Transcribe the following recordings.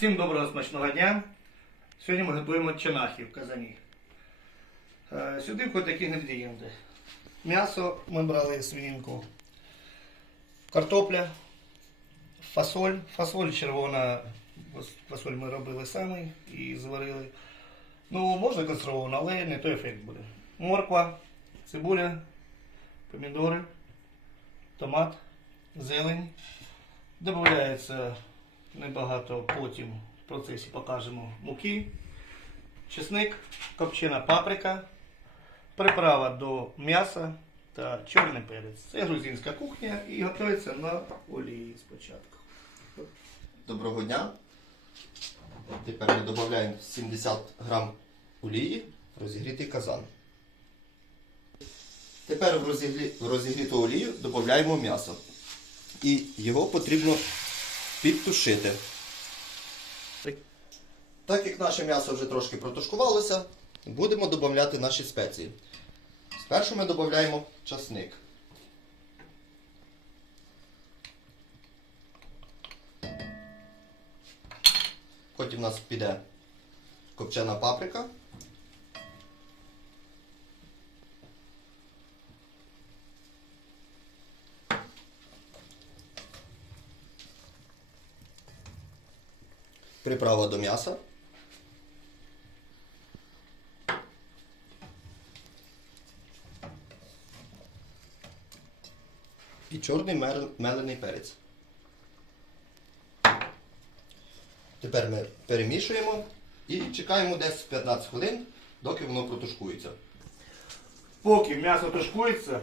Всім доброго смачного дня. Сьогодні ми готуємо чанахи в казані. Е, Сюди входять такі інгредієнти. М'ясо ми брали свининку, картопля, фасоль. Фасоль червона, фасоль ми робили самі і зварили. Ну, можна консервовано, але не той ефект буде. Морква, цибуля, помідори, томат, зелень. Додається небагато потім в процесі покажемо муки, чесник, копчена паприка, приправа до м'яса та чорний перець. Це грузинська кухня і готується на олії спочатку. Доброго дня. Тепер ми додаємо 70 грам олії розігрітий казан. Тепер в розігріту олію додаємо м'ясо. І його потрібно підтушити. Так як наше м'ясо вже трошки протушкувалося, будемо додати наші спеції. Спершу ми додаємо часник. Потім у нас піде копчена паприка. Приправа до м'яса. І чорний мелений перець. Тепер ми перемішуємо і чекаємо десь 15 хвилин, доки воно протушкується. Поки м'ясо тушкується,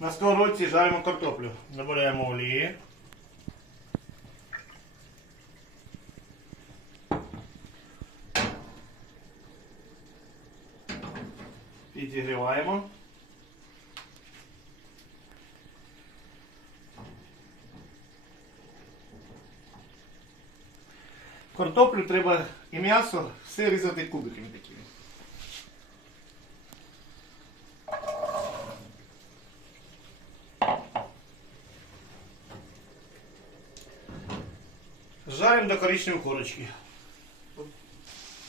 на сковородці жаримо картоплю. Додаємо олії. Підігріваємо. Картоплю треба і м'ясо все різати кубиками такими. Жаримо до коричневої корочки.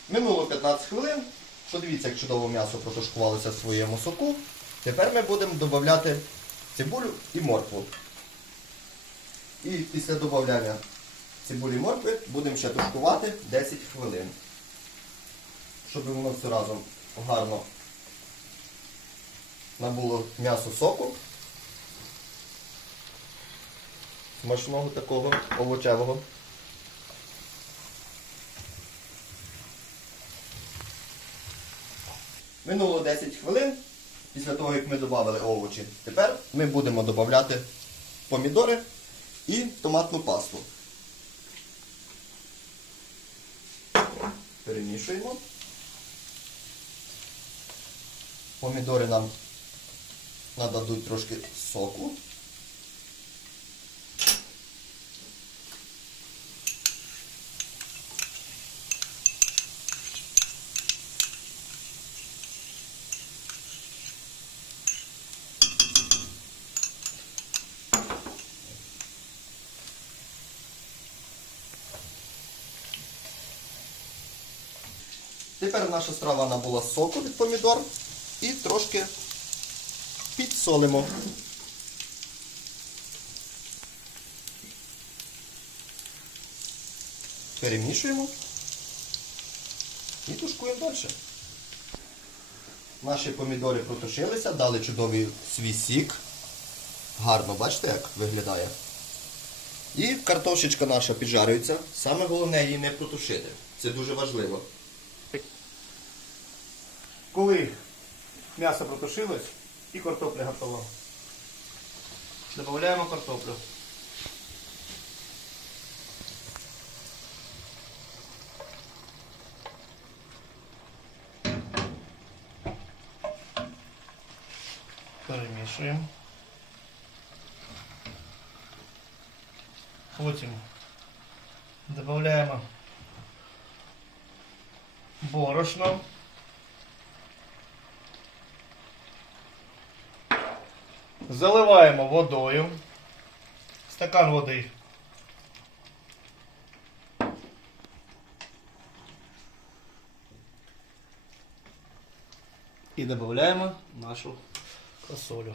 Минуло 15 хвилин. Подивіться, як чудово м'ясо протушкувалося в своєму соку. Тепер ми будемо додати цибулю і моркву. І після додавання цибулі і моркви будемо ще тушкувати 10 хвилин. Щоб воно все разом гарно набуло м'ясо соку. Смачного такого овочевого. Минуло 10 хвилин після того, як ми додали овочі. Тепер ми будемо додати помідори і томатну пасту. Перемішуємо. Помідори нам нададуть трошки соку. Тепер наша страва набула соку від помідор і трошки підсолимо. Перемішуємо і тушкуємо далі. Наші помідори протушилися, дали чудовий свій сік. Гарно, бачите, як виглядає. І картошечка наша піджарюється. Саме головне її не протушити. Це дуже важливо. Коли м'ясо протушилось і картопля готова, додаємо картоплю. Перемішуємо. Потім додаємо борошно. Заливаємо водою. Стакан води. І додаємо нашу фасолю.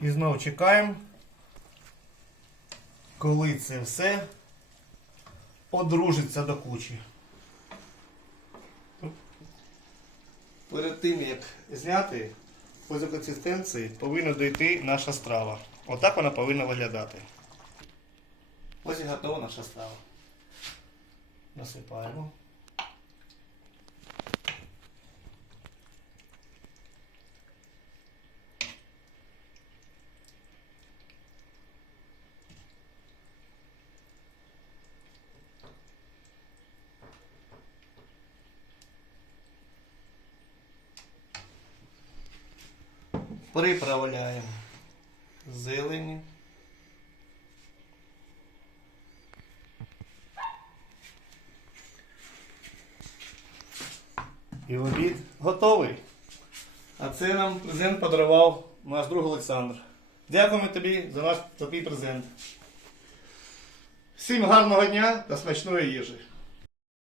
І знову чекаємо коли це все одружиться до кучі. Перед тим як зняти, по консистенції повинна дойти наша страва. Отак вона повинна виглядати. Ось і готова наша страва. Насипаємо. Приправляємо зелені. І обід готовий. А це нам презент подарував наш друг Олександр. Дякуємо тобі за наш твій презент. Всім гарного дня та смачної їжі!